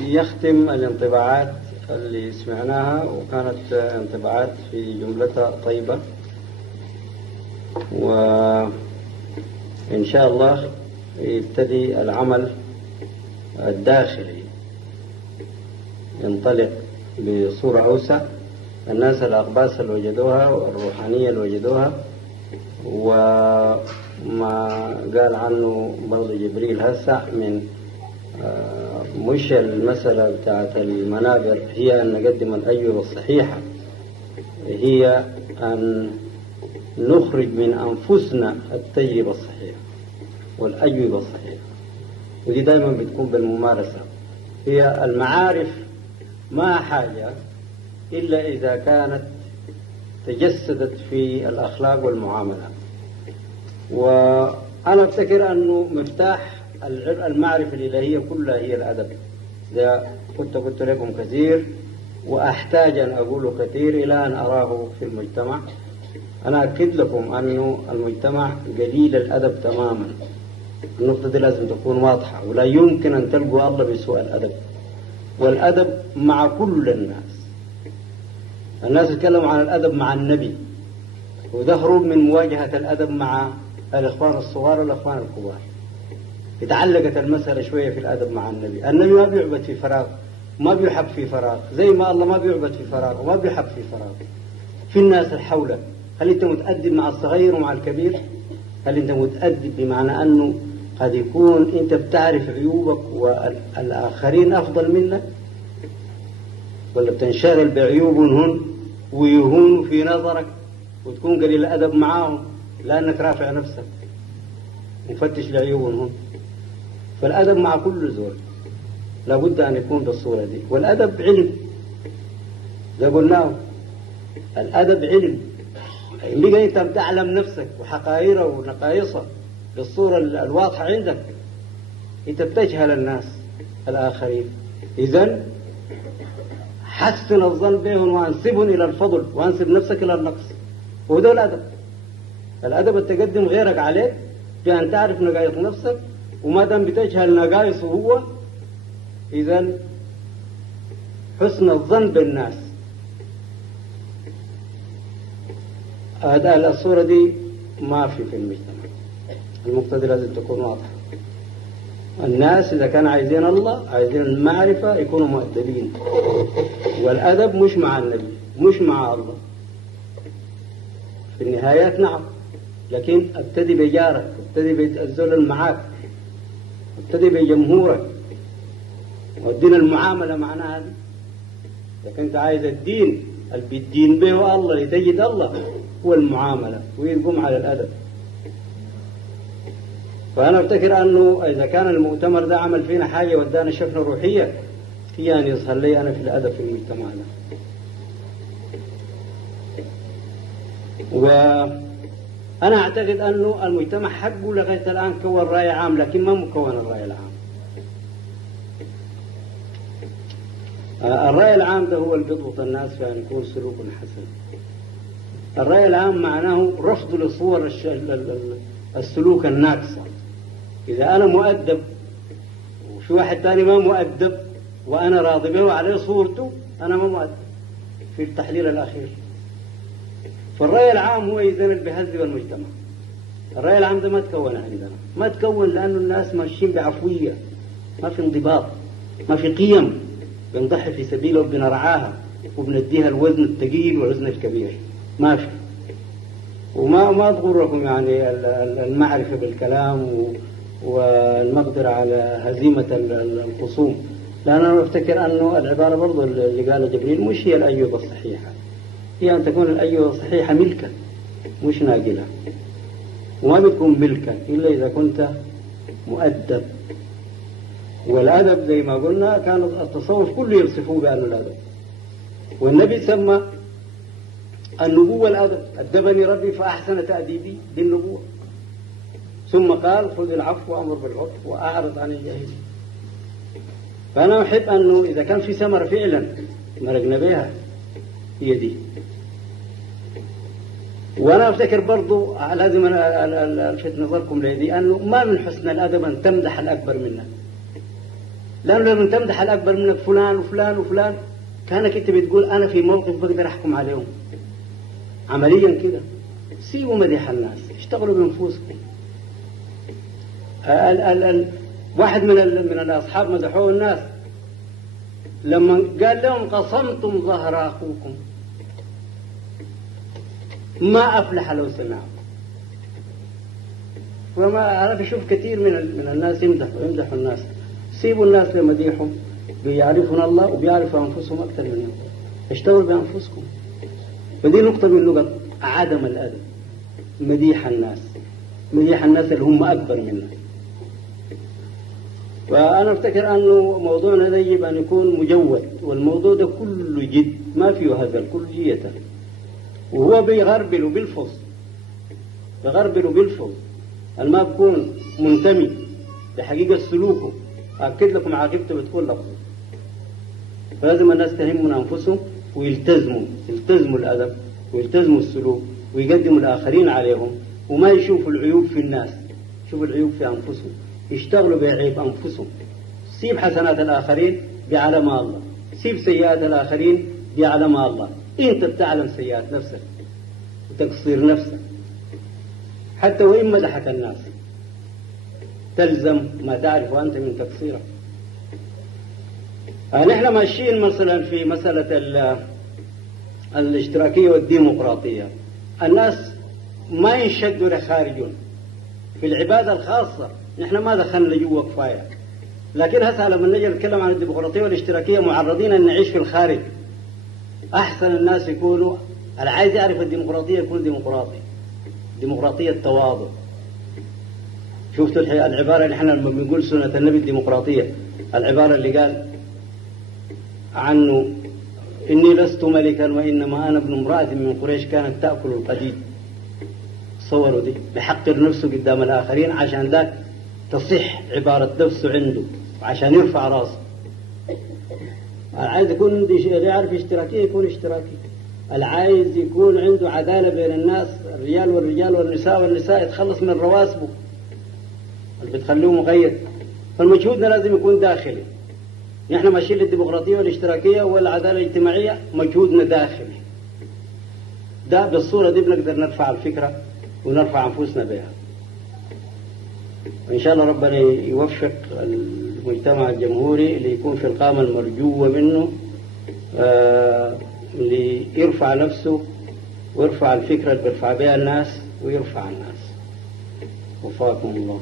يختم الانطباعات اللي سمعناها، وكانت انطباعات في جملتها طيبة، وإن شاء الله يبتدي العمل الداخلي ينطلق بصورة أوسع. الناس الأقباس اللي وجدوها والروحانية اللي وجدوها، وما قال عنه برضو جبريل هسع من مش المسألة بتاعت المنابر هي أن نقدم الأجوبة الصحيحة، هي أن نخرج من أنفسنا التجربة الصحيحة والأجوبة الصحيحة، ودي دائما بتكون بالممارسة. هي المعارف ما حاجة إلا إذا كانت تجسدت في الأخلاق والمعاملات. وأنا أفتكر أنه مفتاح المعرفة الإلهية كلها هي الأدب. ده قلت لكم كثير، وأحتاج أن أقوله كثير إلى أن أراه في المجتمع. أنا أكد لكم أنه المجتمع قليل الأدب تماما. النقطة دي لازم تكون واضحة، ولا يمكن أن تلقوا الله بسوء الأدب. والأدب مع كل الناس يتكلموا عن الأدب مع النبي، وده هروب من مواجهة الأدب مع الإخوان الصغار والإخوان الكبار. اتعلقت المسألة شوية في الأدب مع النبي. النبي ما بيعبد في فراغ، ما بيحب في فراغ، زي ما الله ما بيعبد في فراغ وما بيحب في فراغ. في الناس الحولة، هل أنت متأدب مع الصغير ومع الكبير؟ هل أنت متأدب بمعنى أنه قد يكون أنت بتعرف عيوبك والآخرين أفضل منك، ولا بتنشغل بعيوبهم ويهونوا في نظرك وتكون قليل الأدب معاهم لأنك رافع نفسك مفتش لعيوبهم؟ فالأدب مع كل زول لابد أن يكون بالصورة دي. والأدب علم، ده قلناه، الأدب علم. اللي أنت بتعلم نفسك وحقائره ونقائصه بالصورة الواضحة عندك، أنت بتجهل الناس الآخرين. إذن حسن الظن بهم وأنسبهم إلى الفضل وأنسب نفسك إلى النقص، وده الأدب. الأدب التقدم غيرك عليك بأن تعرف نقائص نفسك، وما دام بتجهل نقائصه هو، إذن حسن الظن بالناس. هذا الصورة دي ما في المجتمع. المقتضى لازم تكون واضحة. الناس إذا كانوا عايزين الله، عايزين المعرفة، يكونوا مؤدبين. والأدب مش مع النبي، مش مع الله في النهايات، نعم، لكن ابتدي بجارك، ابتدي بالزول المعاك، ابتدي بجمهورك، والدين المعاملة معناها هذه. لكن أنت عايز الدين اللي بالدين به الله لتجد الله هو المعاملة، ويقوم على الأدب. فأنا أفتكر أنه إذا كان المؤتمر ده عمل فينا حاجة ودانا شفنا روحية، هي أن يظهر لي أنا في الأدب في المجتمع ده. وأنا أعتقد أنه المجتمع حقه لغاية الآن كون رأي عام، لكن ما مكون الرأي العام. الرأي العام ده هو اللي بيضبط الناس في أن يكون سلوك حسن. الرأي العام معناه رفض لصور السلوك الناقصة. إذا أنا مؤدب وفي واحد تاني ما مؤدب وأنا راضي به وعليه صورته، أنا ما مؤدب في التحليل الأخير. فالرأي العام هو إذن اللي بيهذب المجتمع. الرأي العام ده ما تكون عندنا، ما تكون لأنه الناس ماشيين بعفوية، ما في انضباط، ما في قيم بنضحي في سبيله وبنرعاها وبنديها الوزن الثقيل والوزن الكبير، ما في. وما تغركم يعني المعرفة بالكلام والمقدرة على هزيمة الخصوم، لأن أنا أفتكر أنه العبارة برضو اللي قال جبريل مش هي الأجوبة الصحيحة، هي أن تكون الأجوبة الصحيحة ملكا مش ناقلة، وما بتكون ملكا إلا إذا كنت مؤدب. والأدب زي ما قلنا كان التصوف كله يصفوه بأنه الأدب، والنبي سمى النبوة الأدب، أدبني ربي فأحسن تأديبي بالنبوة، ثم قال خذ العفو وأمر بالعرف وأعرض عن الجاهلين. فأنا أحب أنه إذا كان في ثمرة فعلا مرقنا بها هي دي. وأنا أفتكر برضو لازم ألفت نظركم لدي أنه ما من حسن الأدب أن تمدح الأكبر منك، لأنه لما تمدح الأكبر منك فلان وفلان وفلان كأنك أنت بتقول أنا في موقف بقدر أحكم عليهم. عمليا كده سيبوا مدح الناس، اشتغلوا بأنفسكم. واحد من الأصحاب مدحوه الناس لما قال لهم قصمتم ظهر أخوكم ما أفلح لو سمعوا. وما أنا بشوف كثير من الناس يمدحوا الناس. سيبوا الناس لمديحهم، بيعرفون الله وبيعرفوا أنفسهم أكثر منهم. اشتغلوا بأنفسكم. ودي نقطة من نقط عدم الأدب، مديح الناس اللي هم أكبر منك. وأنا أفتكر أنه موضوعنا ده يجب أن يكون مجود، والموضوع ده كله جد ما فيه هزل كلية، وهو بيغربل بالفصل ما بكون منتمي لحقيقة سلوكه أكد لكم عاقبته بتكون لفظ. فلازم الناس تهم من أنفسهم ويلتزموا الأدب ويلتزموا السلوك ويقدموا الآخرين عليهم، وما يشوفوا العيوب في الناس، يشوفوا العيوب في أنفسهم، يشتغلوا بعيب أنفسهم. سيب حسنات الآخرين بعلم الله، سيب سيئات الآخرين بعلم الله. أنت بتعلم سيئات نفسك وتقصير نفسك، حتى وإن مدحك الناس تلزم ما تعرف أنت من تقصيرك. نحن ماشيين مثلا في مسألة الاشتراكية والديمقراطية، الناس ما ينشدوا لخارجون في العبادة الخاصة. نحن ما دخلنا جوا كفاية، لكن هسه لما نجي نتكلم عن الديمقراطية والاشتراكية معرضين أن نعيش في الخارج. أحسن الناس يكونوا، اللي عايز يعرف الديمقراطية يكون ديمقراطي، ديمقراطية التواضع. شفتوا العبارة اللي احنا لما بنقول سنة النبي الديمقراطية، العبارة اللي قال عنه إني لست ملكا وإنما أنا ابن امرأة من قريش كانت تأكل القديد. صوروا دي، بحقر نفسه قدام الآخرين عشان ذاك تصح عبارة نفسه عنده وعشان يرفع راسه. العايز يكون يعرف اشتراكية يكون اشتراكي، العايز يكون عنده عدالة بين الناس، الرجال والرجال والنساء يتخلص من رواسبه اللي بتخلوه مقيد. فالمجهودنا لازم يكون داخلي. نحن ماشيين للديمقراطية والاشتراكية والعدالة الاجتماعية، مجهودنا داخلي. ده بالصورة دي بنقدر نرفع الفكرة ونرفع أنفسنا بها. وإن شاء الله ربنا يوفق المجتمع الجمهوري اللي يكون في القامة المرجوة منه، اللي يرفع نفسه ويرفع الفكرة اللي بيرفع بها الناس ويرفع الناس. وفاكم الله.